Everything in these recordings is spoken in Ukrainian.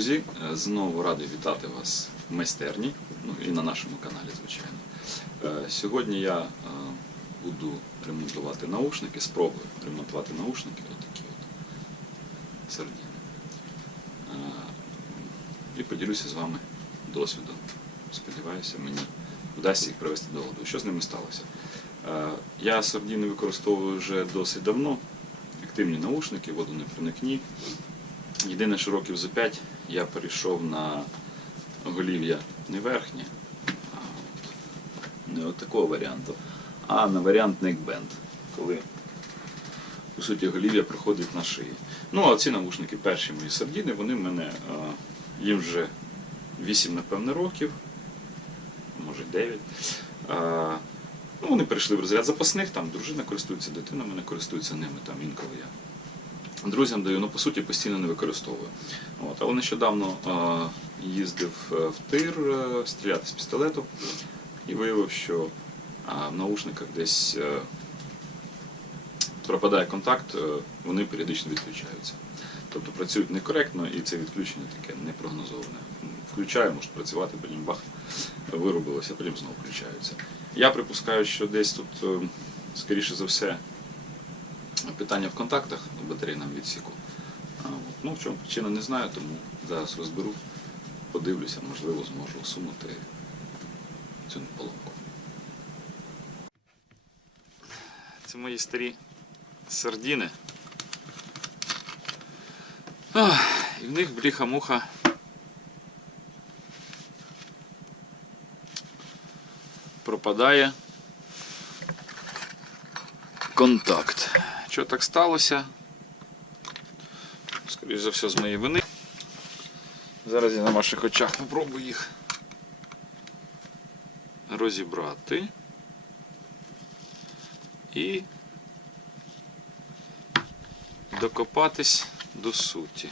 Друзі, е, знову радий вітати вас в майстерні, ну і на нашому каналі, звичайно. Е, Сьогодні я е, буду ремонтувати наушники, спробую ремонтувати наушники, отакі от сардіни. Е, І поділюся з вами досвідом. Сподіваюся, мені вдасться їх привести до ладу. Що з ними сталося? Я сардіни використовую вже досить давно. Активні наушники, водонепроникні. Єдине, що років за 5 я перейшов на голів'я не верхнє, не от такого варіанту, а на варіант neckband, коли по суті голів'я проходить на шиї. Ну, а ці навушники, перші мої сардіни, вони в мене, їм вже 8, напевне, років, може 9. А, Ну, вони перейшли в розряд запасних, там дружина користується, дитина мене користується ними, там інколи я друзям даю, ну по суті постійно не використовую. От, але нещодавно е, їздив в тир е, стріляти з пістолету і виявив, що е, в наушниках десь е, пропадає контакт, е, вони періодично відключаються. Тобто працюють некоректно і це відключення таке непрогнозоване. Включаю, можуть працювати, потім бах, вирубилося, потім знову включаються. Я припускаю, що десь тут, е, скоріше за все, питання в контактах у батарейному відсіку. Ну, в чому причина не знаю, тому зараз розберу, подивлюся, можливо, зможу усунути цю поломку. Це мої старі сардіни. І в них бліха-муха. Пропадає контакт. Що так сталося? Скоріше за все, з моєї вини. Зараз я на ваших очах попробую їх розібрати і докопатись до суті.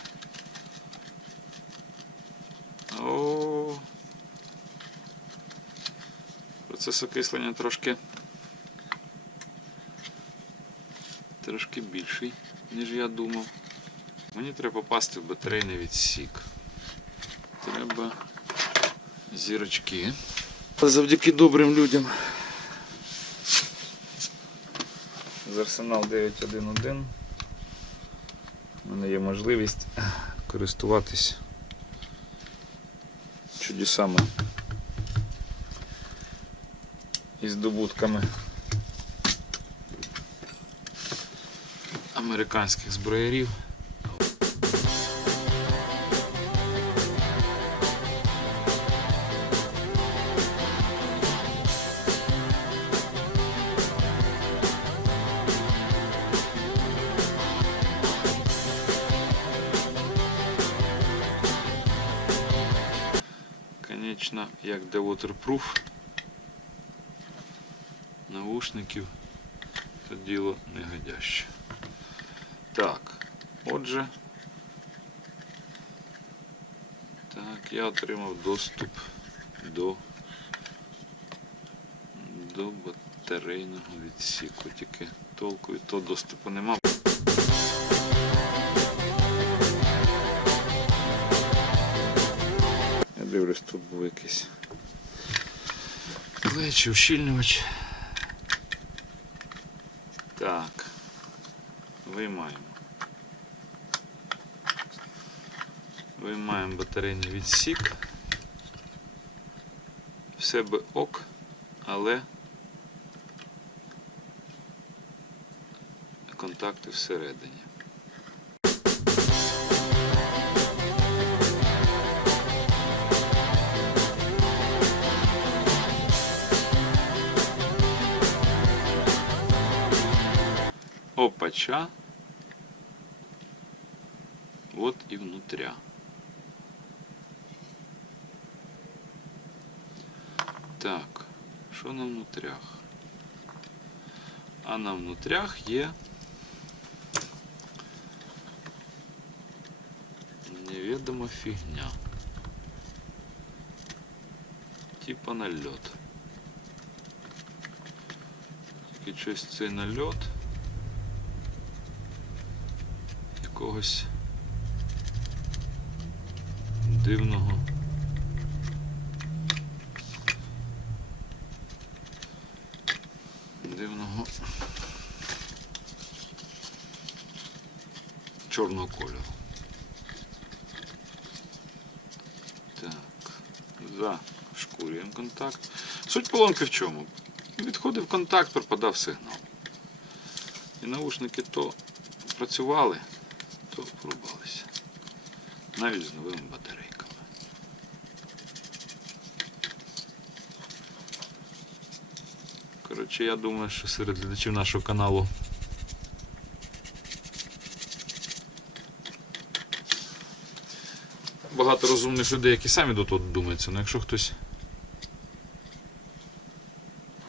О, процес окислення трошки трошки більший, ніж я думав. Мені треба попасти в батарейний відсік. Треба зірочки. Завдяки добрим людям. З Арсенал 911 у мене є можливість користуватись чудесами і здобутками американських зброярів. Конечно, як для waterproof наушників це діло не годяще. Так, отже, так, я отримав доступ до, до батарейного відсіку. Тільки толку і то доступу нема. Я дивлюсь, тут був якийсь клей чи ущільнювач. Так. Виймаємо. Виймаємо батарейний відсік. Все би ок, але контакти всередині. Опача. Вот и внутря. Так, що на внутрях? А на внутрях є невідома фігня. Типа нальот. Тільки щось цей нальот якогось дивного. Дивного чорного кольору. Так, зашкурюємо контакт. Суть поломки в чому? Відходив контакт, пропадав сигнал. І наушники то працювали, то врубалися. Навіть з новими батарейками. Коротше, я думаю, що серед глядачів нашого каналу багато розумних людей, які самі до того думаються. Ну якщо хтось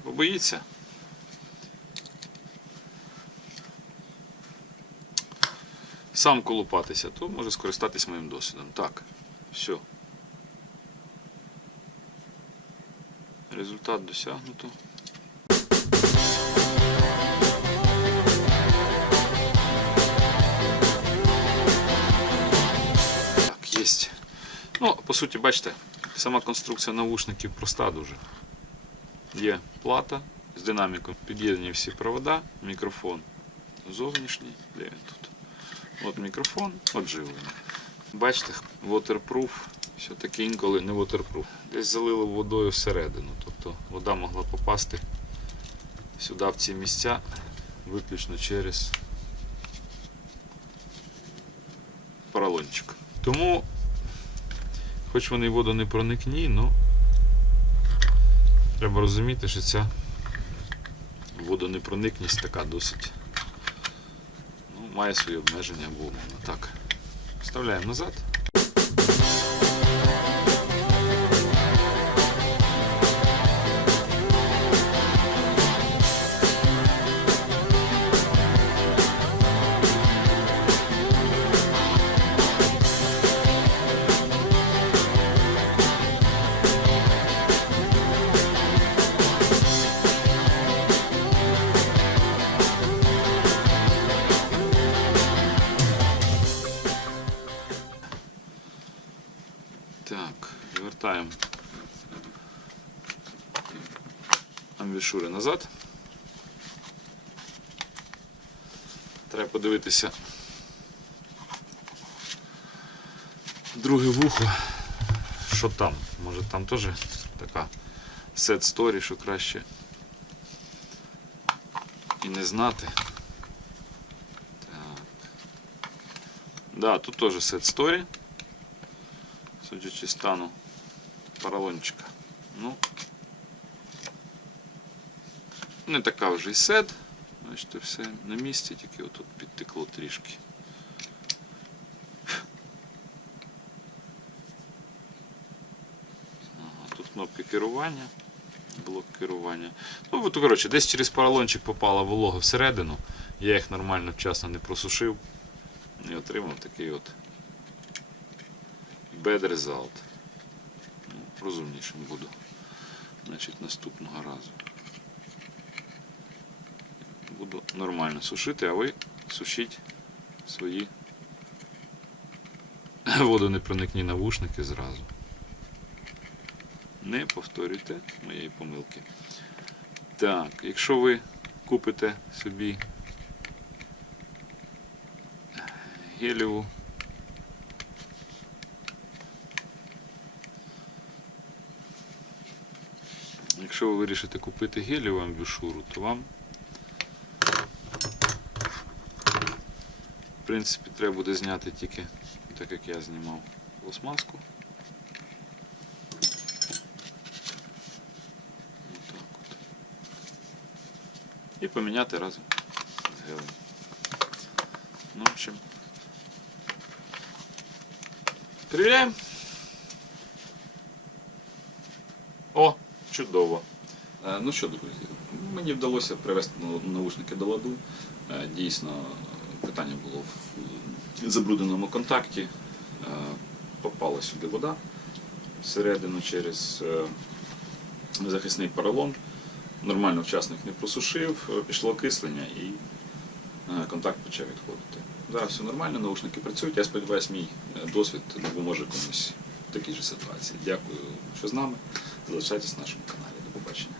побоїться, сам колупатися, то може скористатись моїм досвідом. Так, все. Результат досягнуто. Єсть. Ну, по суті, бачите, сама конструкція навушників проста дуже. Є плата з динаміком, під'єднані всі провода, мікрофон зовнішній, де він тут. От мікрофон, от живлення. Бачите, waterproof, все таки інколи не waterproof. Десь залило водою всередину, тобто вода могла попасти сюди в ці місця виключно через поролончик. Тому, хоч вони воду не проникні, але треба розуміти, що ця водонепроникність така досить ну, має свої обмеження або. Так. Вставляємо назад. Амбішури назад. Треба подивитися друге вухо. Що там? Може там теж така сет сторі, що краще і не знати. Так. Да, тут теж сет сторі судячи стану поролончика. Ну, не така вже і сед. Бачите, все на місці, тільки отут підтекло трішки. Ага, тут кнопки керування, блок керування. Ну, от, коротше, десь через поролончик попала волога всередину. Я їх нормально вчасно не просушив і отримав такий от bad result. Ну, розумнішим буду. Значить, наступного разу. Буду нормально сушити, а ви сушіть свої водонепроникні навушники зразу. Не повторюйте моєї помилки. Так, якщо ви купите собі геліву Якщо ви вирішите купити геліву амбушуру, то вам в принципі треба буде зняти тільки так як я знімав пластмаску. От. І поміняти разом з гелем. Ну, в общем. Перевіряємо. О, чудово. Е, Ну що, друзі, мені вдалося привести на- наушники до ладу. Е, Дійсно, питання було в забрудненому контакті. Е, Попала сюди вода всередину через е, захисний поролон. Нормально вчасно їх не просушив, е, пішло окислення і контакт почав відходити. Зараз все нормально, наушники працюють. Я сподіваюся, мій досвід допоможе комусь в такій же ситуації. Дякую, що з нами. Залишайтесь на нашому каналі. До побачення.